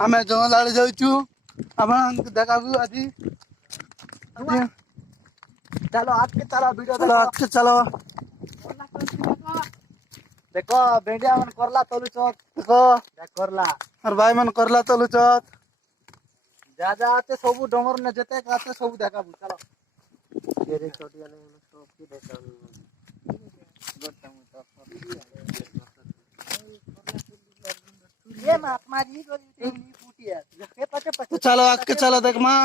आम जंगल आड़े जाऊँ आम देखा आज चलो आके चलो वीडियो चलो आगे चलो देखो भेंडिया मन करला तलुच देखो करला और भाई मन करला तलुचत जा जा आते सब डोंगर ने जते आते सब देखा चलो तेरे छोटिया ने सब की देखा ये मात मारी गली फूटी है ये पचे पचे चलो आगे चलो देख माँ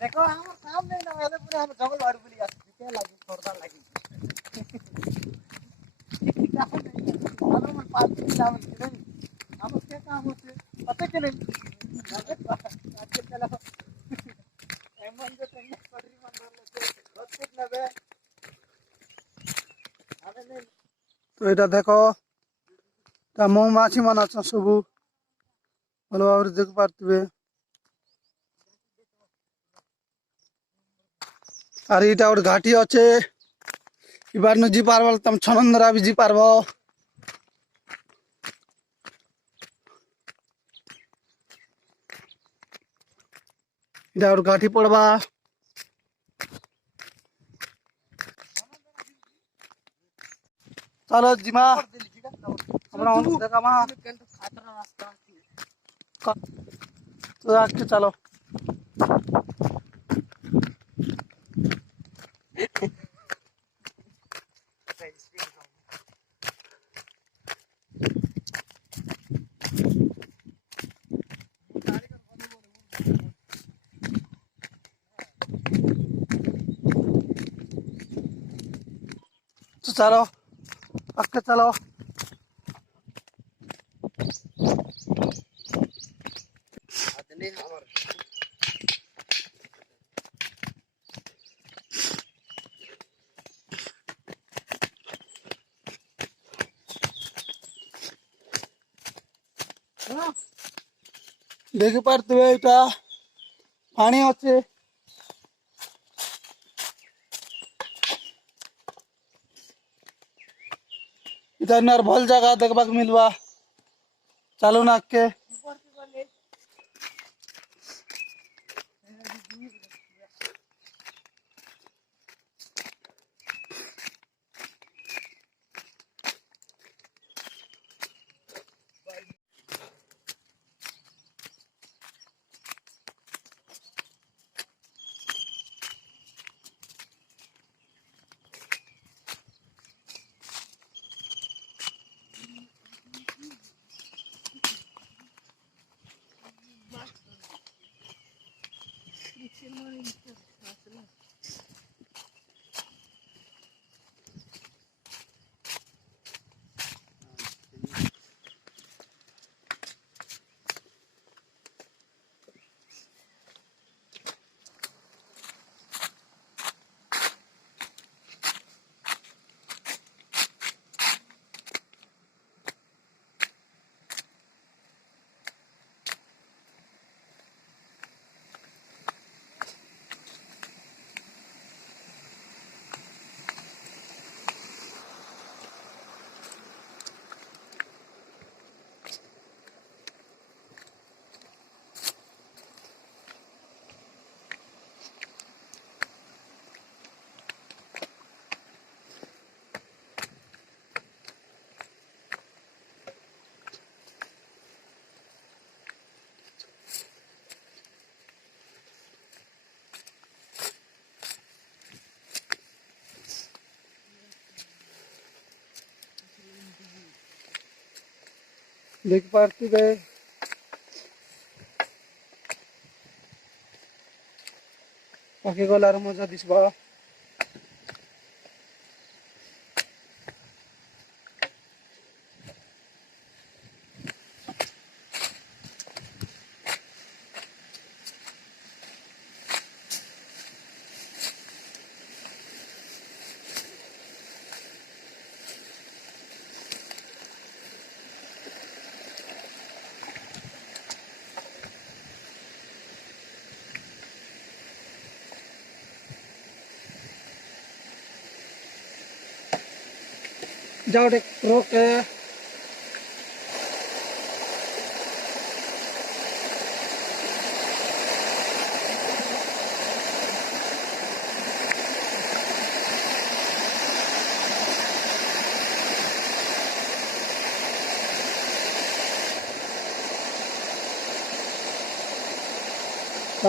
देखो हम काम नहीं ना वाले पूरे हम जंगल बाड़ बोली यार कितने लगी छोड़दा लगी हम मन पास किला मन नहीं हम क्या काम होते पता के नहीं आगे चलो एमन जो तंग पटरी मन डाल लेते बहुत कुछ नबे हमें नहीं तो ये देखो मौमाछी मन अच्छा सब भल भाव देख पारे और यहाँ गोटे घाटी अच्छे इबार न जी पार्ब तुम छनंदरा भी जी पार्ब गोटे घाटी पड़वा चलो जिमा देखा तो आके चलो तो चलो आके चलो देख पारे यहाँ पानी अच्छे इधर भल जगह देखा मिलवा चलो ना के देख पारे गए पाखे गलार मजा दिसबा যাও রে রোকে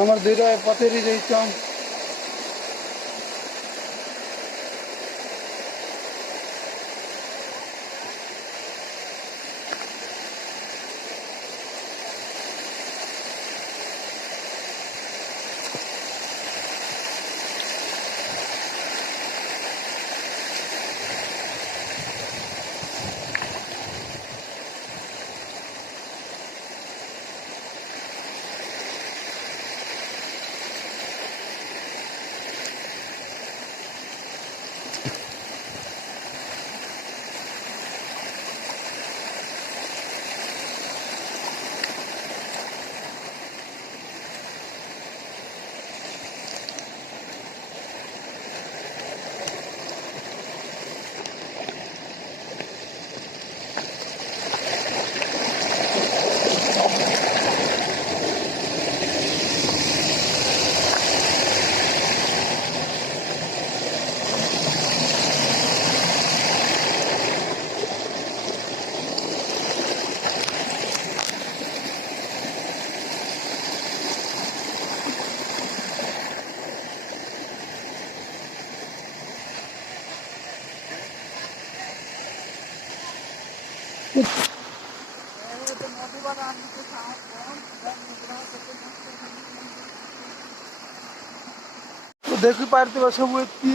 আমার দুইটা পথেরই যাইতাম দেখি পারতে ସବୁ ଏଠି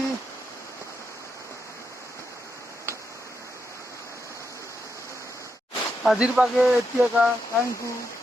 ଆଜିର ପାଗେ ଏଠି ଏକା କାହିଁକି